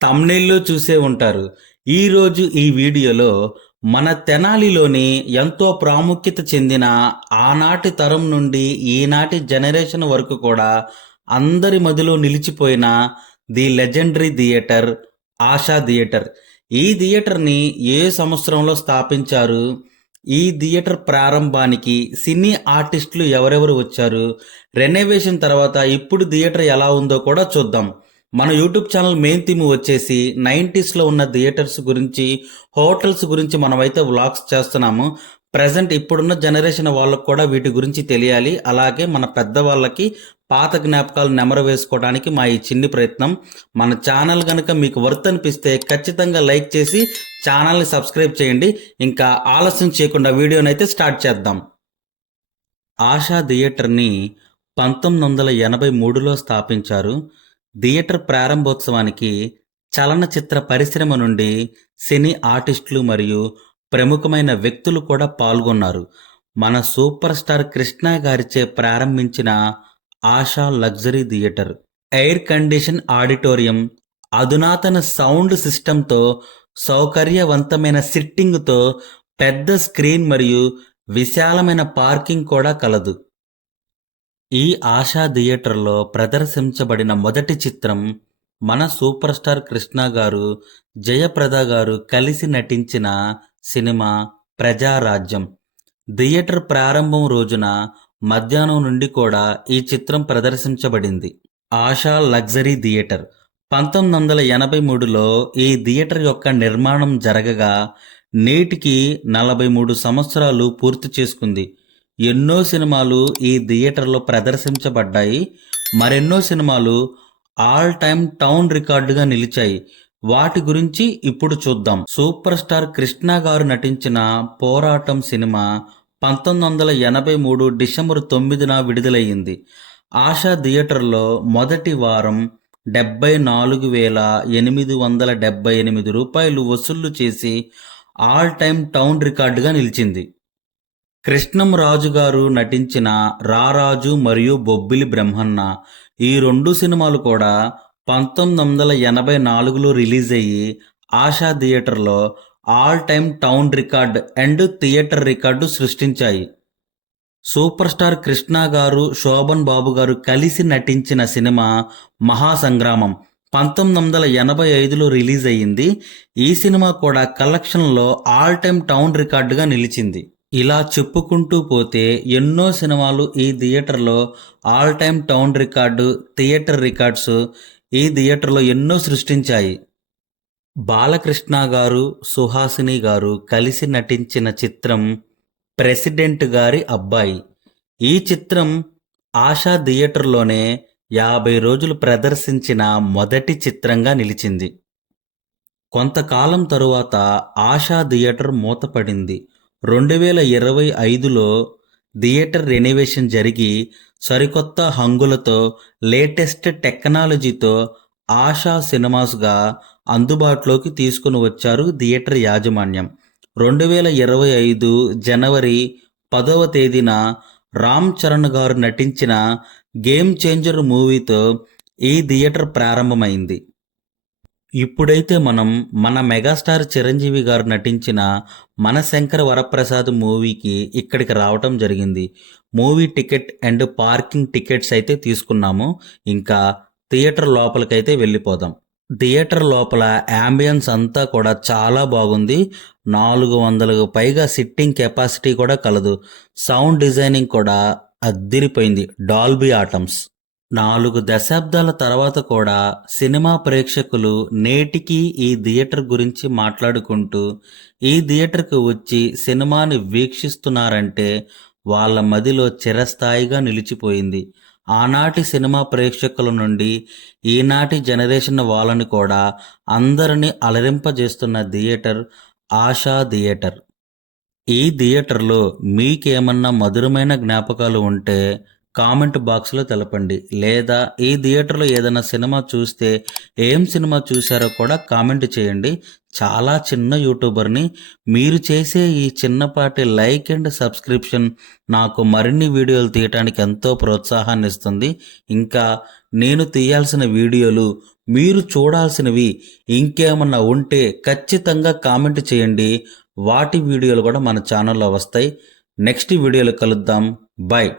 తమ్నెయిల్‌లో చూసే ఉంటారు. ఈరోజు ఈ వీడియోలో మన తెనాలిలోని ఎంతో ప్రాముఖ్యత చెందిన ఆనాటి తరం నుండి ఈనాటి జనరేషన్ వరకు కూడా అందరి మదిలో నిలిచిపోయిన the legendary theatre ASHA theatre. ఈ థియేటర్‌ని ఏ సంవత్సరంలో స్థాపించారు? ఈ థియేటర్ ప్రారంభానికి సినీ ఆర్టిస్టులు ఎవరెవరు వచ్చారు? రెనోవేషన్ తర్వాత ఇప్పుడు థియేటర్ ఎలా ఉందో కూడా చూద్దాం. మన యూట్యూబ్ ఛానల్ మెయిన్ థీమ్ వచ్చేసి 90స్‌లో ఉన్న థియేటర్స్ గురించి, హోటల్స్ గురించి మనమైతే వ్లాగ్స్ చేస్తున్నాము. ప్రెజెంట్ ఇప్పుడున్న జనరేషన్ వాళ్ళకి కూడా వీటి గురించి తెలియాలి. అలాగే మన పెద్దవాళ్ళకి పాత జ్ఞాపకాలు నెమరు వేసుకోవడానికి మా ఈ చిన్ని ప్రయత్నం. మన ఛానల్ గనుక మీకు వర్త్ అనిపిస్తే ఖచ్చితంగా లైక్ చేసి ఛానల్‌ని సబ్స్క్రైబ్ చేయండి. ఇంకా ఆలస్యం చేయకుండా వీడియోనైతే స్టార్ట్ చేద్దాం. ఆశా థియేటర్‌ని 1983లో స్థాపించారు. థియేటర్ ప్రారంభోత్సవానికి చలనచిత్ర పరిశ్రమ నుండి సినీ ఆర్టిస్టులు మరియు ప్రముఖమైన వ్యక్తులు కూడా పాల్గొన్నారు. మన సూపర్ స్టార్ కృష్ణ గారిచే ప్రారంభించిన ASHA luxury theatre air condition auditorium, అధునాతన సౌండ్ సిస్టంతో, సౌకర్యవంతమైన సిట్టింగ్తో, పెద్ద స్క్రీన్ మరియు విశాలమైన పార్కింగ్ కూడా కలదు. ఈ ఆశా థియేటర్లో ప్రదర్శించబడిన మొదటి చిత్రం మన సూపర్ స్టార్ కృష్ణ గారు, జయప్రద గారు కలిసి నటించిన సినిమా ప్రజారాజ్యం. థియేటర్ ప్రారంభం రోజున మధ్యాహ్నం నుండి కూడా ఈ చిత్రం ప్రదర్శించబడింది. ఆశా లగ్జరీ థియేటర్ 1983లో ఈ థియేటర్ యొక్క నిర్మాణం జరగగా నేటికి 43 సంవత్సరాలు పూర్తి చేసుకుంది. ఎన్నో సినిమాలు ఈ థియేటర్లో ప్రదర్శించబడ్డాయి. మరెన్నో సినిమాలు ఆల్ టైమ్ టౌన్ రికార్డుగా నిలిచాయి. వాటి గురించి ఇప్పుడు చూద్దాం. సూపర్ స్టార్ కృష్ణ గారు నటించిన పోరాటం సినిమా 1983 డిసెంబర్ 9న విడుదలయ్యింది. ఆశా థియేటర్లో మొదటి వారం రూ. 74,878 వసూళ్లు చేసి ఆల్ టైమ్ టౌన్ రికార్డుగా నిలిచింది. కృష్ణం రాజు గారు నటించిన రారాజు మరియు బొబ్బిలి బ్రహ్మన్న ఈ రెండు సినిమాలు కూడా 1984లో రిలీజ్ అయ్యి ఆశా థియేటర్లో all time town record and theatre record సృష్టించాయి. సూపర్ స్టార్ కృష్ణ గారు, శోభన్ బాబు గారు కలిసి నటించిన సినిమా మహాసంగ్రామం 1985లో రిలీజ్ అయ్యింది. ఈ సినిమా కూడా కలెక్షన్లో ఆల్ టైమ్ టౌన్ రికార్డుగా నిలిచింది. ఇలా చెప్పుకుంటూ పోతే ఎన్నో సినిమాలు ఈ థియేటర్లో all time town record, theatre records ఈ థియేటర్లో ఎన్నో సృష్టించాయి. బాలకృష్ణ గారు, సుహాసిని గారు కలిసి నటించిన చిత్రం ప్రెసిడెంట్ గారి అబ్బాయి. ఈ చిత్రం ఆశా థియేటర్లోనే 50 రోజులు ప్రదర్శించిన మొదటి చిత్రంగా నిలిచింది. కొంతకాలం తరువాత ఆశా థియేటర్ మూతపడింది. 2025లో థియేటర్ రెనోవేషన్ జరిగి సరికొత్త హంగులతో, లేటెస్ట్ టెక్నాలజీతో ఆశా సినిమాస్గా అందుబాటులోకి తీసుకుని వచ్చారు థియేటర్ యాజమాన్యం. 2025 జనవరి 10వ తేదీన రామ్ చరణ్ గారు నటించిన గేమ్ చేంజర్ మూవీతో ఈ థియేటర్ ప్రారంభమైంది. ఇప్పుడైతే మనం మన మెగాస్టార్ చిరంజీవి గారు నటించిన మనశంకర వరప్రసాద్ మూవీకి ఇక్కడికి రావటం జరిగింది. Movie ticket and parking tickets అయితే తీసుకున్నాము. ఇంకా థియేటర్ లోపలికైతే వెళ్ళిపోదాం. థియేటర్ లోపల యాంబియన్స్ అంతా కూడా చాలా బాగుంది. 400కు పైగా సిట్టింగ్ కెపాసిటీ కూడా కలదు. సౌండ్ డిజైనింగ్ కూడా అద్దిరిపోయింది. Dolby atoms. 4 దశాబ్దాల తర్వాత కూడా సినిమా ప్రేక్షకులు నేటికి ఈ థియేటర్ గురించి మాట్లాడుకుంటూ ఈ థియేటర్కు వచ్చి సినిమాని వీక్షిస్తున్నారంటే వాళ్ళ మదిలో చిరస్థాయిగా నిలిచిపోయింది. ఆనాటి సినిమా ప్రేక్షకుల నుండి ఈనాటి జనరేషన్ వాళ్ళని కూడా అందరినీ అలరింపజేస్తున్న థియేటర్ ఆశా థియేటర్. ఈ థియేటర్లో మీకేమన్నా మధురమైన జ్ఞాపకాలు ఉంటే కామెంట్ బాక్స్లో తెలపండి. లేదా ఈ థియేటర్లో ఏదైనా సినిమా చూస్తే ఏం సినిమా చూశారో కూడా కామెంట్ చేయండి. చాలా చిన్న యూట్యూబర్ని. మీరు చేసే ఈ చిన్నపాటి లైక్ అండ్ సబ్స్క్రిప్షన్ నాకు మరిన్ని వీడియోలు తీయటానికి ఎంతో ప్రోత్సాహాన్ని ఇస్తుంది. ఇంకా నేను తీయాల్సిన వీడియోలు, మీరు చూడాల్సినవి ఇంకేమన్నా ఉంటే ఖచ్చితంగా కామెంట్ చేయండి. వాటి వీడియోలు కూడా మన ఛానల్లో వస్తాయి. నెక్స్ట్ వీడియోలో కలుద్దాం. బాయ్.